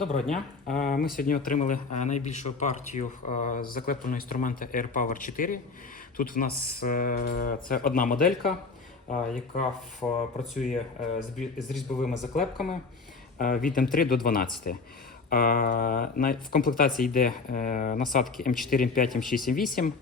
Доброго дня. Е, Ми сьогодні отримали е, найбільшу партію е, заклепленого інструменту AirPower 4. Тут в нас це одна моделька, яка працює з різьбовими заклепками від М3 до 12. Е, В комплектації йде насадки М4, М5, М6, М8.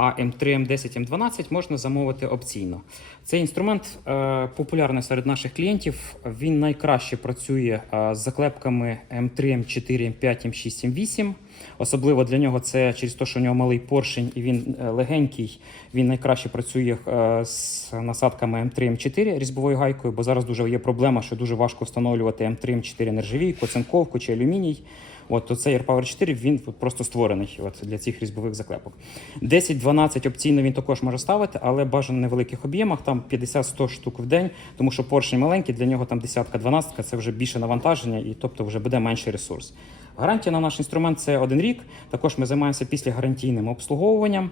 А М3, М10, М12 можна замовити опційно. Цей інструмент е, популярний серед наших клієнтів. Він найкраще працює е, з заклепками М3, М4, М5, М6, М8. Особливо для нього це через те, що у нього малий поршень і він е, легенький. Він найкраще працює з насадками М3, М4 різьбовою гайкою, бо зараз дуже є проблема, що дуже важко встановлювати М3, М4 нержавійку, цинковку чи алюміній. От цей AirPower 4 він просто створений от, для цих різьбових заклепок. 10-12 опційно він також може ставити, але бажано в невеликих об'ємах, там 50-100 штук в день, тому що поршень маленький, для нього там десятка-дванадцятка це вже більше навантаження, і тобто вже буде менший ресурс. Гарантія на наш інструмент це один рік. Також ми займаємося післягарантійним обслуговуванням.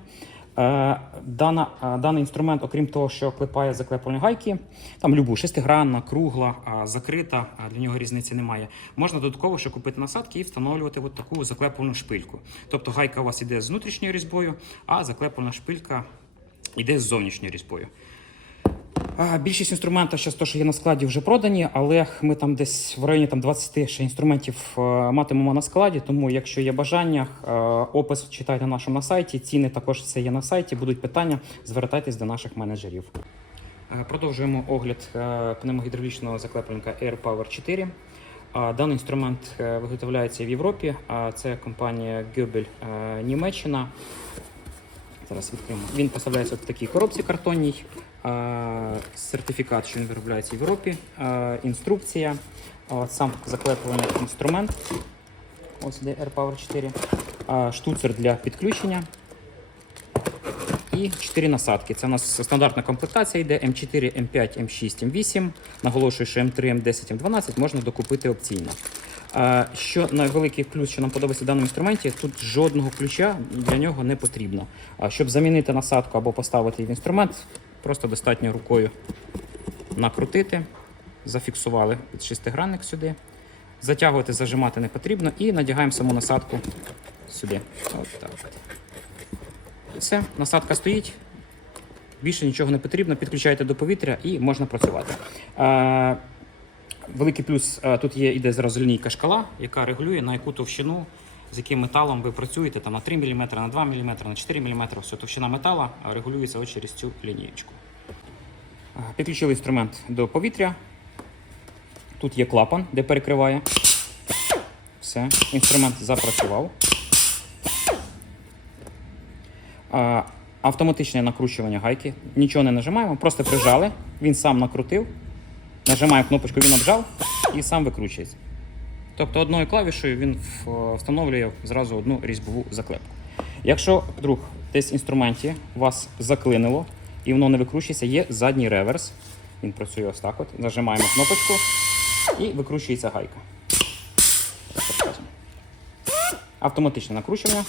Е, Дана, е, даний інструмент, окрім того, що клепає заклепані гайки, там любу шестигранна, кругла, е, закрита, для нього різниці немає. Можна додатково ще купити насадки і встановлювати от таку заклепану шпильку. Тобто гайка у вас іде з внутрішньою різьбою, а заклепана шпилька йде з зовнішньою різьбою. Більшість інструментів зараз то, що є на складі, вже продані, але ми там десь в районі там 20 ще інструментів е, матимемо на складі. Тому, якщо є бажання, е, опис читайте на нашому на сайті. Ціни також все є на сайті. Будуть питання, звертайтесь до наших менеджерів. Е, Продовжуємо огляд пневмогідравлічного заклепленка AirPower 4. А, Даний інструмент виготовляється в Європі. Це компанія Göbel е, Німеччина. Зараз відкриємо. Він поставляється в такій коробці картонній. Сертифікат, що він виробляється в Європі. Інструкція. Сам заклеплений інструмент. Ось де AirPower 4. Е, Штуцер для підключення. І 4 насадки. Це у нас стандартна комплектація йде М4, М5, М6, М8. Наголошую, що М3, М10, М12 можна докупити опційно. Що найвеликий плюс, що нам подобається в даному інструменті, тут жодного ключа для нього не потрібно. Щоб замінити насадку або поставити в інструмент, просто достатньо рукою накрутити, зафіксували під шестигранник сюди. Затягувати, зажимати не потрібно і надягаємо саму насадку сюди. От так. Все, насадка стоїть. Більше нічого не потрібно, підключаєте до повітря і можна працювати. Великий плюс е, тут є іде зразу лінійка шкала, яка регулює на яку товщину, з яким металом ви працюєте, там на 3 мм, на 2 мм, на 4 мм. Все, товщина метала е, регулюється ось через цю лінієчку. Е, Підключили інструмент до повітря. Тут є клапан, де перекриває. Все, інструмент запрацював. Автоматичне накручування гайки. Нічого не нажимаємо, просто прижали, він сам накрутив. Нажимаємо кнопочку, він обжав і сам викручується. Тобто одною клавішою він встановлює зразу одну різьбову заклепку. Якщо вдруг десь в інструменті вас заклинило і воно не викручується, є задній реверс. Він працює ось так. от. Нажимаємо кнопочку і викручується гайка. Автоматичне накручування.